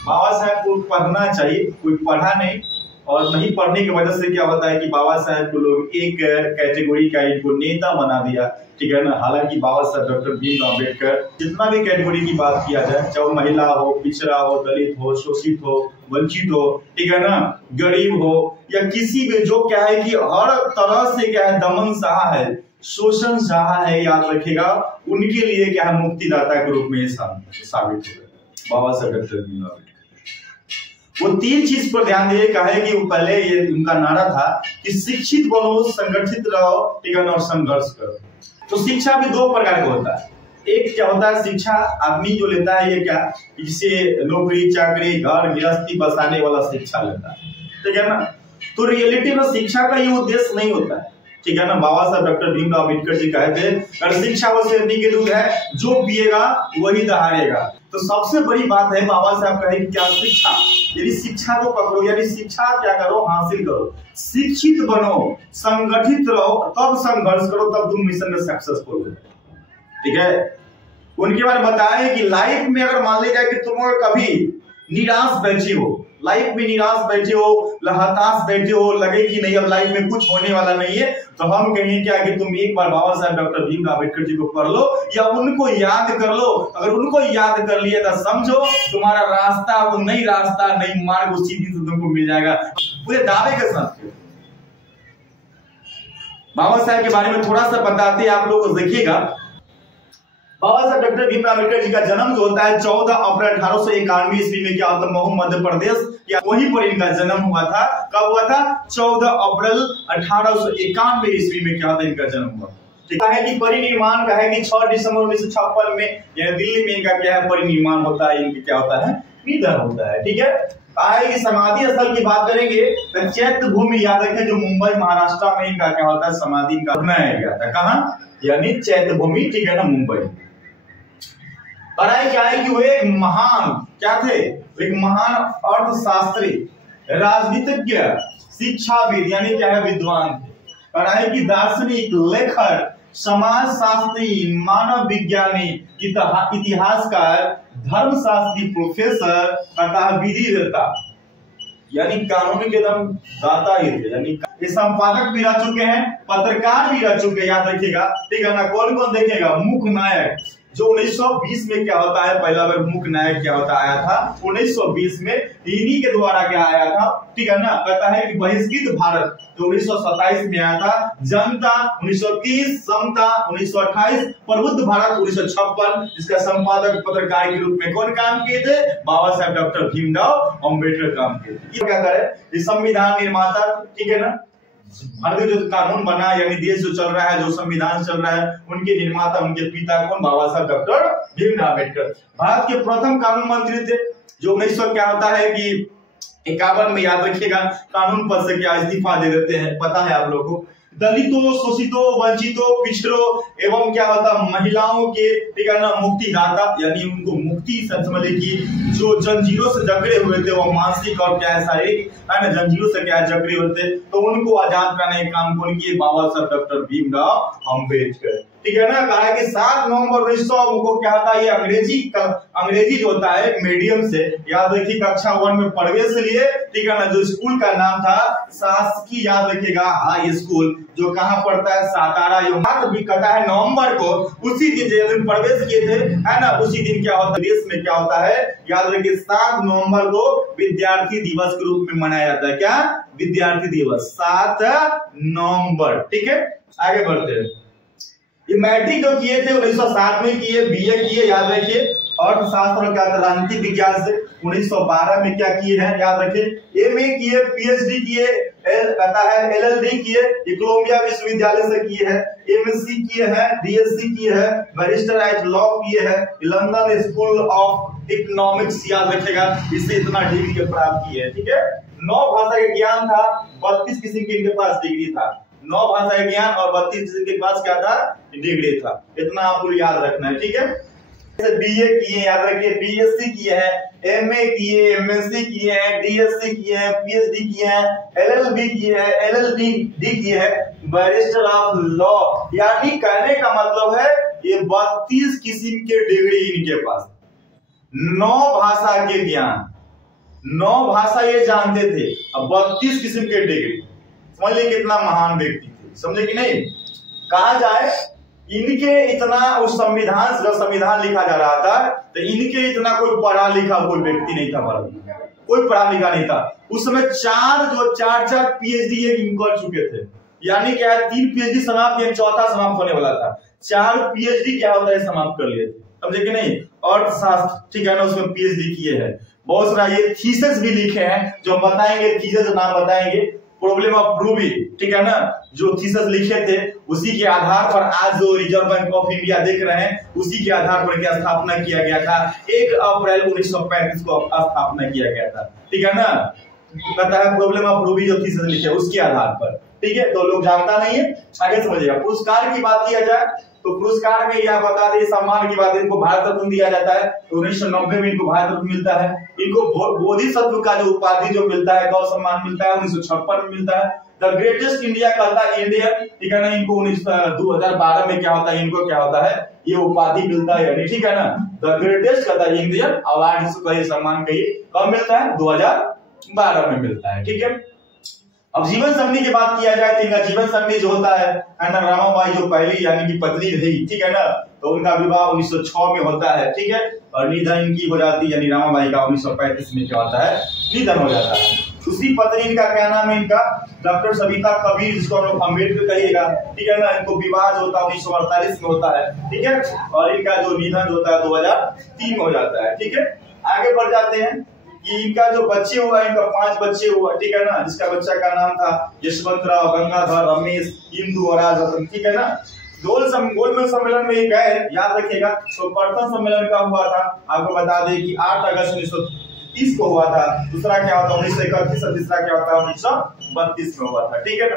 बाबा साहब को पढ़ना चाहिए, कोई पढ़ा नहीं, और नहीं पढ़ने की वजह से क्या होता है कि बाबा साहब को लोग एक कैटेगरी का इनको नेता बना दिया, ठीक है ना। हालांकि बाबा साहब डॉक्टर भीमराव अम्बेडकर जितना भी कैटेगरी की बात किया जाए, चाहे महिला हो, पिछड़ा हो, दलित हो, शोषित हो, वंचित हो, ठीक है ना, गरीब हो, या किसी भी, जो क्या है कि हर तरह से क्या है दमन सहा है, शोषण सहा है, याद रखिएगा, उनके लिए क्या है मुक्तिदाता के रूप में साबित हुए बाबा साहब डॉक्टर भीमराव अम्बेडकर। वो तीन चीज पर ध्यान दिए, कहे कि वो पहले ये उनका नारा था कि शिक्षित बनो, संगठित रहो, ठीक है ना, और संघर्ष करो। तो शिक्षा भी दो प्रकार का होता है। एक क्या होता है शिक्षा, आदमी जो लेता है ये क्या, जिसे नौकरी चाकरी घर गृहस्थी बसाने वाला शिक्षा लेता है, ठीक है ना। तो रियलिटी में शिक्षा का ये उद्देश्य नहीं होता है, ठीक है ना। बाबा साहब डॉक्टर भीमराव अम्बेडकर जी कहते हैं अगर शिक्षा वो शेरनी के दूध है, जो पिएगा वही दहाड़ेगा। तो सबसे बड़ी बात है बाबा साहब कहे क्या शिक्षा, यदि शिक्षा को पकड़ो, यानी शिक्षा क्या करो, हासिल करो, शिक्षित बनो, संगठित रहो, तब संघर्ष करो, तब तुम मिशन में सक्सेसफुल हो, ठीक है। उनके बारे में बताएं कि लाइफ में अगर मान लीजिए कि तुम कभी निराश बैठे हो, लाइफ में निराश बैठे हो, हताश बैठे हो, लगे कि नहीं अब लाइफ में कुछ होने वाला नहीं है, तो हम कहें क्या कि तुम एक बार बाबा साहब डॉक्टर भीमराव अम्बेडकर जी को पढ़ लो या उनको याद कर लो। अगर उनको याद कर लिए तो समझो तुम्हारा रास्ता, वो नई रास्ता, नई मार्ग उसी दिन से तुमको मिल जाएगा, पूरे दावे के साथ। बाबा साहब के बारे में थोड़ा सा बताते हैं आप लोग को, देखिएगा। बाबा साहब डॉक्टर भीमराव अम्बेडकर जी का जन्म जो होता है 14 अप्रैल 1891 ईस्वी में क्या होता है महू मध्य प्रदेश, या वहीं पर इनका जन्म हुआ था। कब हुआ था? 14 अप्रैल 1891 ईस्वी में क्या होता है इनका जन्म हुआ। ठीक है कि परिनिर्माण का है कि 6 दिसंबर 1956 में यानी दिल्ली में इनका क्या है परिनिर्माण होता है, इनके क्या होता है निधन होता है, ठीक है। आए समाधि स्थल की बात करेंगे तो चैत्य भूमि, याद रखें, जो मुंबई महाराष्ट्र में इनका क्या होता है समाधि इनका बनाया गया था। कहाँ? यानी चैत्य भूमि, ठीक है ना, मुंबई। क्या है कि वो एक महान क्या थे, एक महान अर्थशास्त्री, राजनीतिज्ञ, शिक्षाविद यानी क्या है विद्वान थे। पढ़ाई की दार्शनिक, लेखक, समाज शास्त्री, मानव विज्ञानी, इतिहासकार, धर्मशास्त्री, प्रोफेसर तथा विधिवेत्ता यानी कानून के एकदम दाता ही थे। यानी ये संपादक भी रह चुके हैं, पत्रकार भी रह चुके हैं, याद रखिएगा, ठीक है ना। कौन कौन देखेगा? मुख्य नायक, जो 1920 में क्या होता है पहला बार मुख्य नायक क्या होता आया था 1920 में, इन्हीं के द्वारा क्या आया था, ठीक है ना। कहता है कि बहिष्कृत भारत जो 1927 में आया था, जनता 1930, समता 1928, प्रबुद्ध भारत 1956, जिसका संपादक पत्रकार के रूप में कौन काम किए थे? बाबा साहब डॉक्टर भीमराव अम्बेडकर काम किए थे। ये क्या करे? संविधान निर्माता, ठीक है ना, भारतीय जो कानून बना यानी देश जो चल रहा है, जो संविधान चल रहा है, उनके निर्माता, उनके पिता कौन? बाबा साहब डॉक्टर भीमराव अम्बेडकर। भारत के प्रथम कानून मंत्री थे, जो 1900 क्या होता है कि 51 में, याद रखिएगा, कानून पद से क्या इस्तीफा दे देते हैं, पता है आप लोगों को। दलितों, शोषितों, वंचितों, पिछड़ों एवं क्या होता महिलाओं के, ठीक है ना, मुक्तिदाता, यानी उनको मुक्ति समझ की, जो जंजीरों से जकड़े हुए थे, वो मानसिक और क्या है शारीरिक है ना जंजीरों से क्या जकड़े हुए थे, तो उनको आजाद कराने का काम कौन किए? बाबा साहब डॉक्टर भीमराव अम्बेडकर, ठीक है ना। कहा कि 7 नवंबर 1900 को क्या था, ये अंग्रेजी जो होता है मीडियम से, याद रखिए, कक्षा 1 में प्रवेश लिए, ठीक है ना। जो स्कूल का नाम था शासकीय, याद रखिएगा, हाई स्कूल, जो कहाँ पड़ता है? सातारा। भी कहता है नवंबर को, उसी दिन जिस दिन प्रवेश किए थे, है ना, उसी दिन क्या होता है देश में क्या होता है, याद रखिए, 7 नवंबर को विद्यार्थी दिवस के रूप में मनाया जाता है। क्या? विद्यार्थी दिवस 7 नवंबर, ठीक है। आगे बढ़ते हैं। ये मैट्रिक जो किए थे 1907 में किए, बीए किए, याद रखिए, अर्थशास्त्र और क्या राजनीतिक विज्ञान से 1912 में क्या किए हैं, याद रखिए। एमए किए, पीएचडी किए, कहता है एलएलबी किए, कोलंबिया विश्वविद्यालय से किए हैं, एमएससी किए हैं, डीएससी किए हैं, बैरिस्टर एट लॉ किए हैं, लंदन स्कूल ऑफ इकोनॉमिक्स, याद रखिएगा, इससे इतना डिग्री के प्राप्त किए हैं, ठीक है। 9 भाषा का ज्ञान था, 32 किस्म के इनके पास डिग्री था। 9 भाषा का ज्ञान और 32 किस्म के पास क्या था? डिग्री था। इतना आपको याद रखना है, ठीक है। बीए किए, याद रखिए, बीएससी किए हैं, एमए किए, एमएससी किए हैं, डीएससी किए हैं, पीएचडी किए हैं, एलएलबी किए हैं, एलएलडी किए हैं, बैरिस्टर ऑफ लॉ, यानी कहने का मतलब है ये 32 किस्म के डिग्री इनके पास, 9 भाषा के ज्ञान, 9 भाषा ये जानते थे, अब 32 किस्म के डिग्री। समझ लीजिए कितना महान व्यक्ति थे, समझे कि नहीं। कहा जाए इनके इतना उस संविधान, जब संविधान लिखा जा रहा था तो इनके इतना कोई पढ़ा लिखा कोई व्यक्ति नहीं था, कोई पढ़ा लिखा नहीं था। उस समय चार पीएचडी ये कर चुके थे, यानी क्या है 3 पीएचडी समाप्त, या चौथा समाप्त होने वाला था। 4 पीएचडी क्या होता है समाप्त कर लिए थे, समझे कि नहीं। अर्थशास्त्र, ठीक है ना, उसमें पीएचडी किए हैं। बहुत सारा ये थीसिस भी लिखे हैं, जो हम बताएंगे, थीसिस नाम बताएंगे, प्रॉब्लम ऑफ प्रूविंग, ठीक है ना, जो थीसिस लिखे थे उसी के आधार पर आज जो रिजर्व बैंक ऑफ इंडिया देख रहे हैं, उसी के आधार पर क्या स्थापना किया गया था, 1 अप्रैल 1935 को स्थापना किया गया था, ठीक है ना। कहता है प्रॉब्लम ऑफ प्रूविंग जो थीसिस लिखे उसके आधार पर, ठीक है। तो लोग जानता नहीं है, आगे समझिएगा। पुरस्कार की बात किया जाए तो पुरस्कार में यह बता दें, सम्मान की बात है, इनको भारत रत्न दिया जाता है, 1990 में इनको भारत रत्न मिलता है। इनको बोधिसत्व का जो उपाधि जो मिलता है, गौ सम्मान मिलता है, 1956 में मिलता है। द ग्रेटेस्ट इंडिया कहता है इंडियन, ठीक है ना, इनको 2012 में क्या होता है, इनको क्या होता है, ये उपाधि मिलता है, यानी ठीक है ना। द ग्रेटेस्ट कहता है इंडियन अवार्ड, इसको कहिए सम्मान कहिए, कब मिलता है, 2012 में मिलता है, ठीक है। अब जीवन संधि की बात किया जाए तो इनका जीवन संधि जो होता है ना, रमाबाई जो पहली यानी कि पत्नी रही, ठीक है ना, तो उनका विवाह 1906 में होता है, ठीक है। और निधन इनकी हो जाती है, यानी रमाबाई का 1935 में क्या होता है, निधन हो जाता है। दूसरी पत्नी इनका क्या नाम है, इनका डॉक्टर सविता कबीर, जिसको हम लोग अम्बेडकर कहिएगा, ठीक है ना। इनको विवाह जो होता है 1948 में होता है, ठीक है। और इनका जो निधन होता है 2003 में हो जाता है, ठीक है। आगे बढ़ जाते हैं कि इनका जो बच्चे हुआ, इनका 5 बच्चे हुआ, ठीक है ना, जिसका बच्चा का नाम था यशवंतराव, गंगाधर, रमेश, इंदु और राजरत्न, ठीक है ना। गोलमेज सम्मेलन में एक है, याद रखिएगा। तो प्रथम सम्मेलन का हुआ था, आपको बता दें कि 8 अगस्त 1930 को हुआ था। दूसरा क्या होता है 1931, और तीसरा क्या होता है 1932 में हुआ था, ठीक है ना।